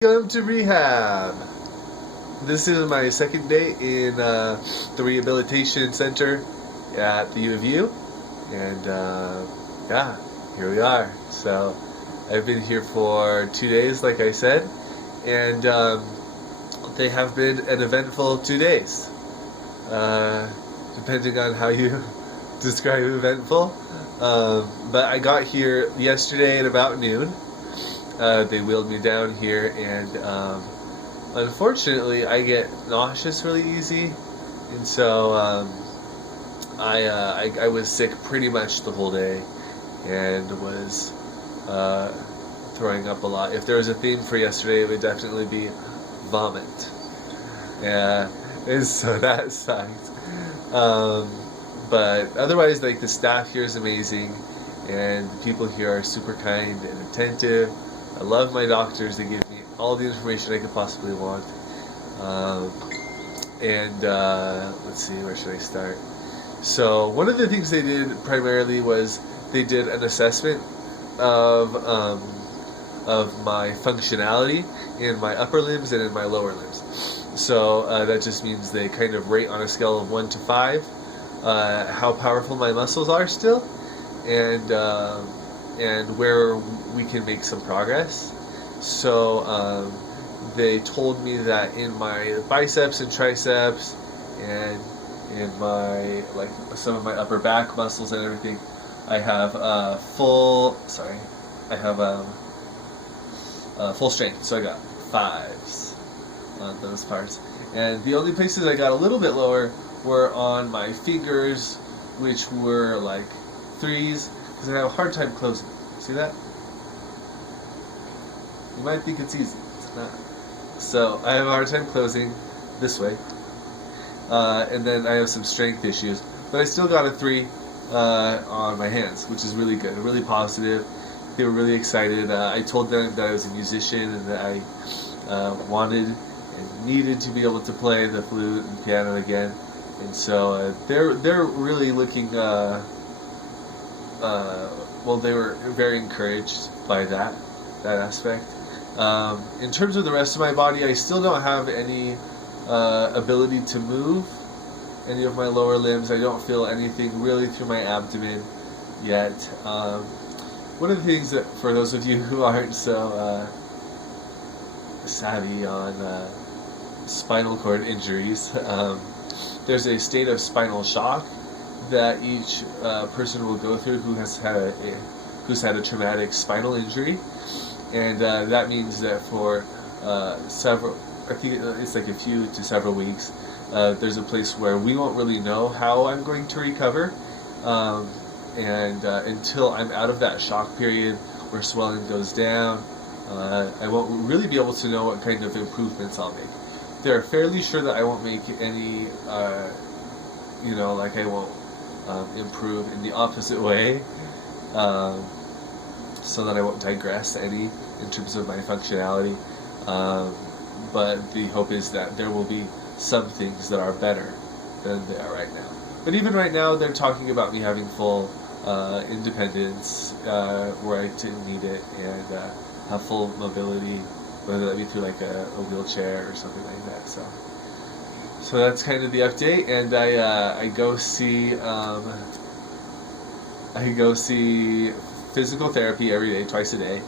Welcome to rehab. This is my second day in the rehabilitation center at the U of U, and yeah, here we are. So I've been here for 2 days, like I said, and they have been an eventful 2 days, depending on how you describe eventful. But I got here yesterday at about noon. They wheeled me down here, and unfortunately, I get nauseous really easy, and so I was sick pretty much the whole day, and was throwing up a lot. If there was a theme for yesterday, it would definitely be vomit. Yeah, and so that sucked. But otherwise, like, the staff here is amazing, and the people here are super kind and attentive. I love my doctors. They give me all the information I could possibly want. Let's see, where should I start? So one of the things they did primarily was they did an assessment of my functionality in my upper limbs and in my lower limbs. So that just means they kind of rate on a scale of 1 to 5 how powerful my muscles are still, and where we can make some progress. So they told me that in my biceps and triceps, and in my, like, some of my upper back muscles and everything, I have full strength. So I got 5s on those parts. And the only places I got a little bit lower were on my fingers, which were like 3s, because I have a hard time closing. See that? You might think it's easy. It's not. So I have a hard time closing this way. And then I have some strength issues. But I still got a 3 on my hands, which is really good, really positive. They were really excited. I told them that I was a musician and that I wanted and needed to be able to play the flute and piano again. And so they're really looking... they were very encouraged by that aspect. In terms of the rest of my body, I still don't have any ability to move any of my lower limbs. I don't feel anything really through my abdomen yet. One of the things that, for those of you who aren't so savvy on spinal cord injuries, there's a state of spinal shock that each person will go through who's had a traumatic spinal injury, and that means that for I think it's like a few to several weeks, there's a place where we won't really know how I'm going to recover, and until I'm out of that shock period where swelling goes down, I won't really be able to know what kind of improvements I'll make. They're fairly sure that I won't make any, like I won't improve in the opposite way, so that I won't digress any in terms of my functionality. But the hope is that there will be some things that are better than they are right now. But even right now, they're talking about me having full independence where I didn't need it, and have full mobility, whether that be through like a wheelchair or something like that. So that's kind of the update, and I go see physical therapy every day, twice a day,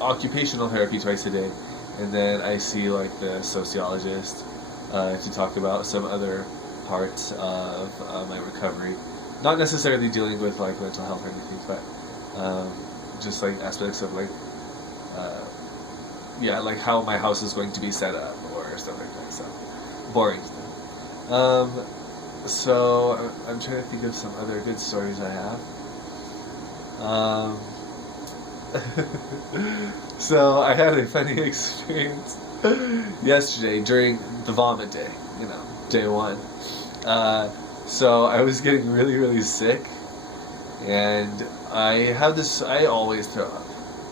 occupational therapy twice a day, and then I see like the sociologist to talk about some other parts of my recovery, not necessarily dealing with like mental health or anything, but just like aspects of like like how my house is going to be set up or stuff like that. So boring stuff. So I'm trying to think of some other good stories I have. So I had a funny experience yesterday during the vomit day, day 1. So I was getting really, really sick, and I always throw up.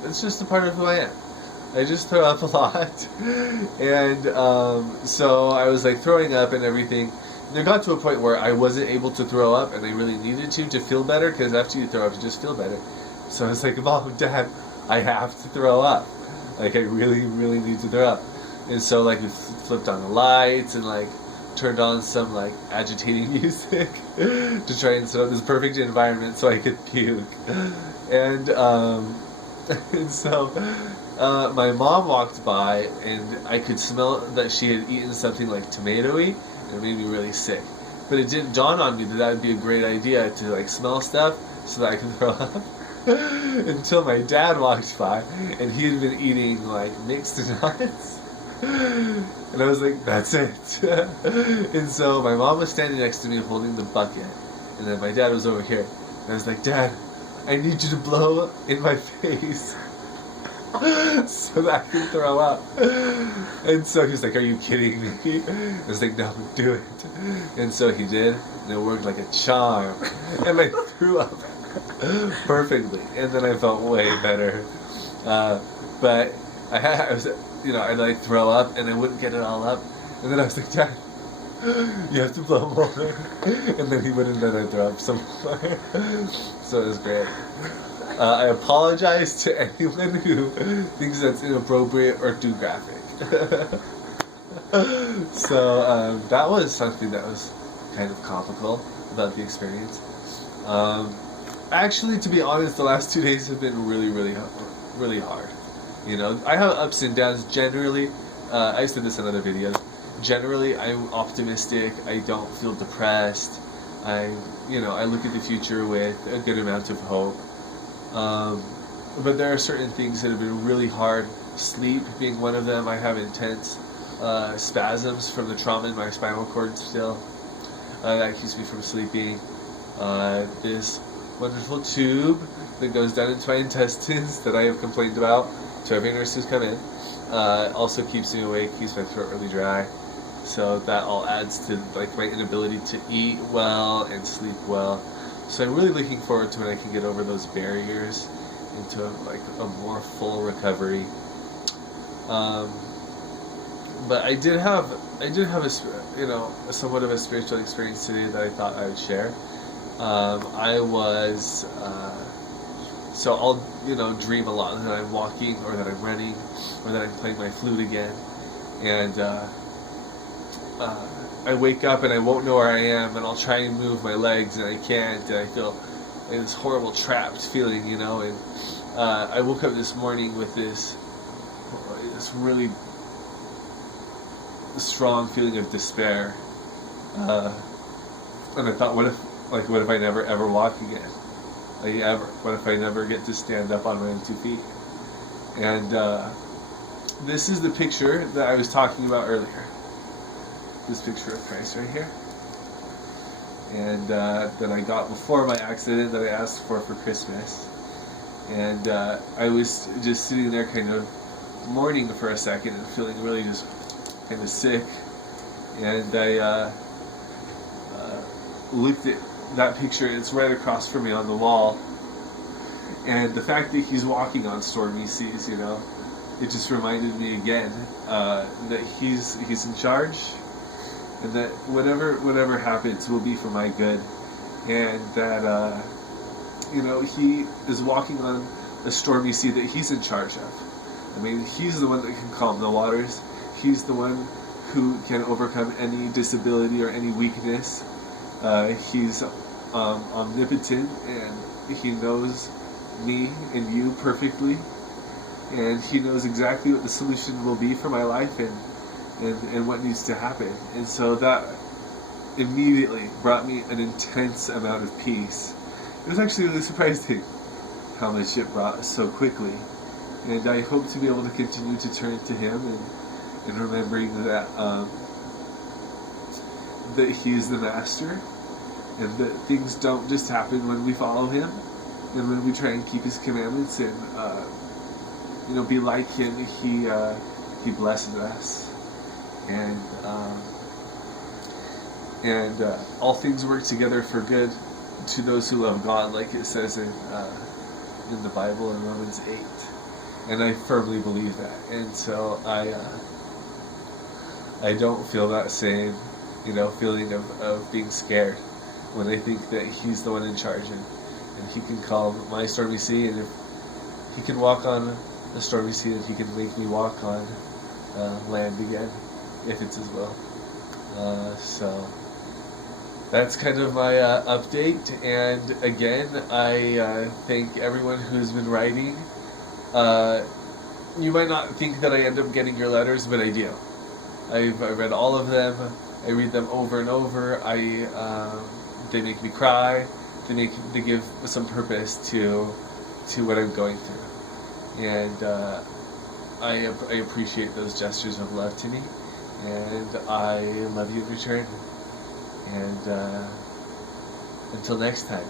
It's just a part of who I am. I just throw up a lot, and so I was like throwing up and everything. And it got to a point where I wasn't able to throw up, and I really needed to feel better, because after you throw up, you just feel better. So I was like, Mom, Dad, I have to throw up. Like, I really, really need to throw up. And so, like, we flipped on the lights and, like, turned on some, like, agitating music to try and set up this perfect environment so I could puke. And, and so, my mom walked by, and I could smell that she had eaten something, like, tomatoey, and it made me really sick. But it didn't dawn on me that that would be a great idea to, like, smell stuff so that I could throw up. Until my dad walked by, and he had been eating, like, mixed nuts. And I was like, that's it. And so my mom was standing next to me holding the bucket, and then my dad was over here. And I was like, Dad, I need you to blow in my face so that I can throw up. And so he was like, are you kidding me? I was like, no, do it. And so he did, and it worked like a charm. And I threw up perfectly. And then I felt way better. But I was, you know, I'd like throw up, and I wouldn't get it all up. And then I was like, Dad, you have to blow more. And then he wouldn't let I throw up some more. So it was great. I apologize to anyone who thinks that's inappropriate or too graphic. So that was something that was kind of comical about the experience. Actually, to be honest, the last 2 days have been really, really, really hard. You know, I have ups and downs generally. I said this in other videos. Generally, I'm optimistic. I don't feel depressed. I look at the future with a good amount of hope. But there are certain things that have been really hard. Sleep being one of them. I have intense spasms from the trauma in my spinal cord still. That keeps me from sleeping. This wonderful tube that goes down into my intestines that I have complained about to every nurse who's come in also keeps me awake, keeps my throat really dry. So that all adds to like my inability to eat well and sleep well. So I'm really looking forward to when I can get over those barriers into like a more full recovery. But I did have a somewhat of a spiritual experience today that I thought I would share. So I'll dream a lot that I'm walking or that I'm running or that I'm playing my flute again, and I wake up and I won't know where I am, and I'll try and move my legs and I can't, and I feel like this horrible trapped feeling, and I woke up this morning with this really strong feeling of despair, and I thought, what if I never ever walk again? What if I never get to stand up on my own 2 feet? And this is the picture that I was talking about earlier. This picture of Christ right here. And that I got before my accident that I asked for Christmas. And I was just sitting there kind of mourning for a second and feeling really just kind of sick. And I looked at that picture. It's right across from me on the wall, and the fact that he's walking on stormy seas, it just reminded me again that he's in charge, and that whatever happens will be for my good, and that he is walking on a stormy sea that he's in charge of. I mean, he's the one that can calm the waters. He's the one who can overcome any disability or any weakness. He's omnipotent, and he knows me and you perfectly, and he knows exactly what the solution will be for my life and what needs to happen. And so that immediately brought me an intense amount of peace. It was actually really surprising how much it brought so quickly, and I hope to be able to continue to turn to him and remembering that that he is the master, and that things don't just happen when we follow him and when we try and keep his commandments and be like him. He blesses us, and all things work together for good to those who love God, like it says in the Bible in Romans 8, and I firmly believe that. And so I don't feel that same feeling of being scared when I think that he's the one in charge, and he can calm my stormy sea. And He can walk on the stormy sea, and He can make me walk on land again, if it's His will. So that's kind of my update. And again, I thank everyone who's been writing. You might not think that I end up getting your letters, but I do. I've read all of them. I read them over and over. They make me cry. They give some purpose to what I'm going through, and I appreciate those gestures of love to me, and I love you in return. And until next time.